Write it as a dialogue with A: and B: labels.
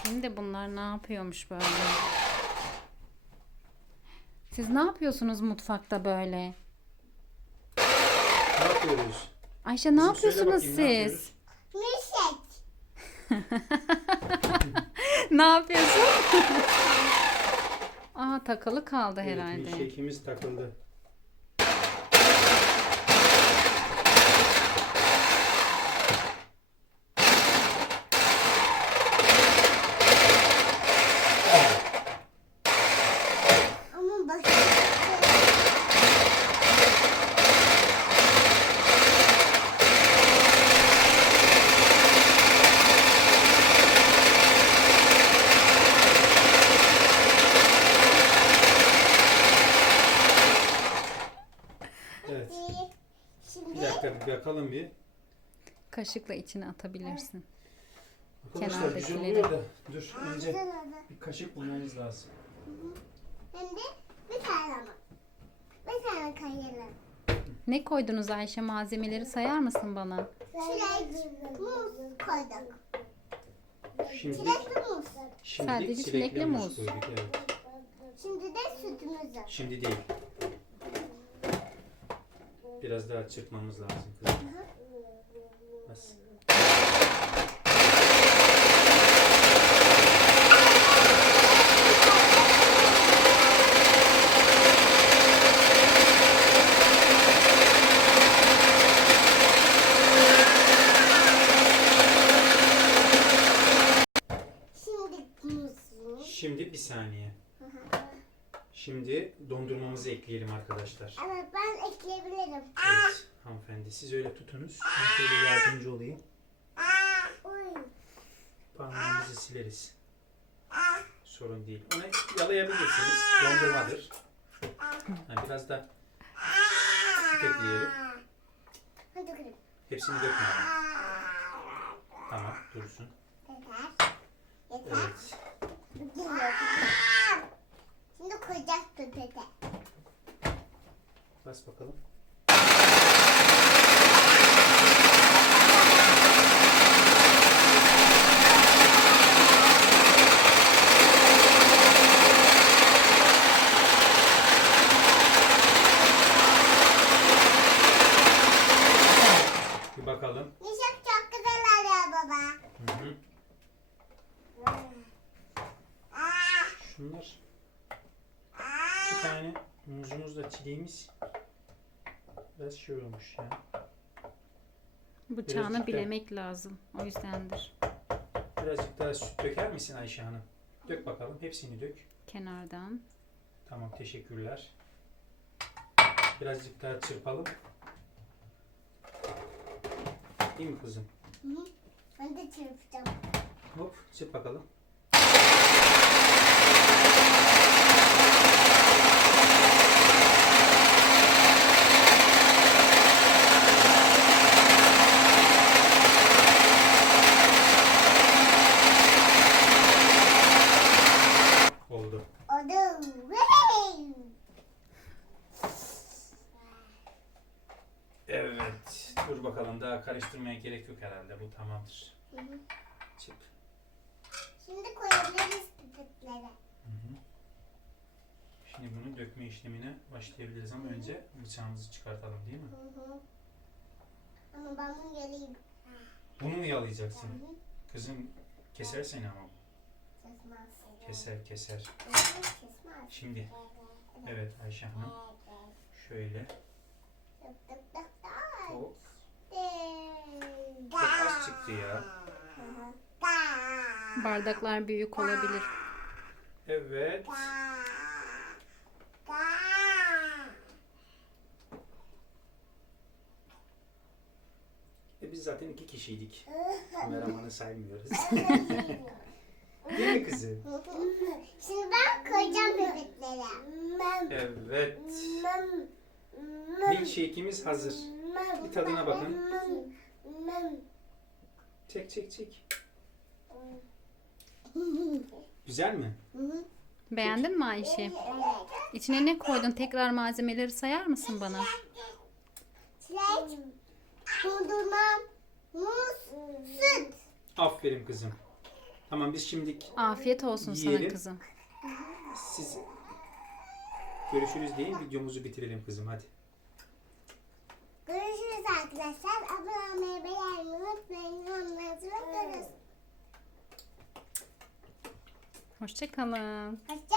A: Bakayım da bunlar ne yapıyormuş böyle. Siz ne yapıyorsunuz mutfakta böyle?
B: Ne yapıyoruz?
A: Ayşe ne yapıyorsunuz
B: Söyle bakayım, ne
A: siz?
B: yapıyoruz?
A: Ne yapıyorsun? Aa, takılı kaldı herhalde.
B: Evet, milkshake'imiz takıldı.
C: Ama bak.
B: Evet.
C: Şimdi
B: Bir dakika bir bakalım bir.
A: Kaşıkla içine atabilirsin.
B: Arkadaşlar güzel
A: Kenardakileri.
B: oluyor da. Dur önce
C: güzel oldu.
B: bir kaşık bulmamız lazım.
C: Hem de bir tane ama. Bir tane kayalım.
A: Ne koydunuz Ayşe? Malzemeleri sayar mısın bana?
C: Çilek, muz koyduk.
B: Şimdi
C: Çilekli muz.
A: Sadece çilekli muz.
B: koyduk, evet.
C: Şimdi de sütümüzü.
B: Şimdi değil. Biraz daha çırpmamız lazım kızım. Bas.
C: Şimdi muz.
B: Şimdi bir saniye. Şimdi dondurmamızı ekleyelim arkadaşlar.
C: Evet, ben ekleyebilirim.
B: Evet hanımefendi siz öyle tutunuz. Ben şöyle yardımcı olayım.
C: Uy.
B: Parmağımızı sileriz. Sorun değil. Onu yalayabilirsiniz. Dondurmadır. Ha, biraz da süt ekleyelim.
C: Hadi kırayım.
B: Hepsini dökmeyelim. Tamam dursun.
C: Yeter. Yeter.
B: Evet.
C: Geliyor. Şimdi koyacağız pipete.
B: Bas bakalım. Bir bakalım.
C: Nişak çok güzel oluyor baba.
B: Hı hı. Şunlar. İki tane muzumuzla çileğimiz biraz şey olmuş ya.
A: Bıçağını
B: Birazcık da-
A: bilemek lazım. O yüzdendir.
B: Birazcık daha süt döker misin Ayşe Hanım? Dök bakalım. Hepsini dök.
A: Kenardan.
B: Tamam teşekkürler. Birazcık daha çırpalım. Değil mi kızım?
C: Hı hı. Ben de çırpacağım.
B: Hop çırp bakalım. Oldu.
C: Oldu. Hey!
B: Evet. Dur bakalım daha karıştırmaya gerek yok herhalde. Bu tamamdır.
C: Hı hı.
B: Çırp.
C: Şimdi koyabiliriz pipetlere.
B: Hı hı. Şimdi bunu dökme işlemine başlayabiliriz ama önce bıçağımızı çıkartalım değil mi?
C: Hı hı. Ama ben bunu geleyim.
B: Bunu mu yalayacaksın?
C: Hı hı.
B: Kızım keser seni ama.
C: Kesmez.
B: Keser keser.
C: Hı hı, kesmez.
B: Şimdi evet Ayşe Hanım şöyle
C: Tık tık tık tık.
B: hop
C: Ding.
B: çok az çıktı ya.
C: Hı hı.
A: Bardaklar büyük olabilir.
B: Evet. Biz zaten 2 kişiydik. Kameramanı saymıyoruz. Değil mi kızım?
C: Şimdi ben koyacağım pipetlere.
B: Evet. Milkshake'imiz hazır. Bir tadına bakın. Çek çek çek. Güzel mi?
A: Beğendin mi Ayşe?
C: Evet.
A: İçine ne koydun? Tekrar malzemeleri sayar mısın bana?
C: Çilek, dondurma, muz, süt.
B: Aferin kızım. Tamam biz şimdilik
A: Afiyet olsun sana
B: Yiyelim.
A: kızım.
B: siz görüşürüz deyin, videomuzu bitirelim kızım hadi.
C: Görüşürüz arkadaşlar. Abone olmayı, beğenmeyi unutmayın. Yorumlarınızı bekliyoruz.
A: Hoşça kalın.
C: Hoşça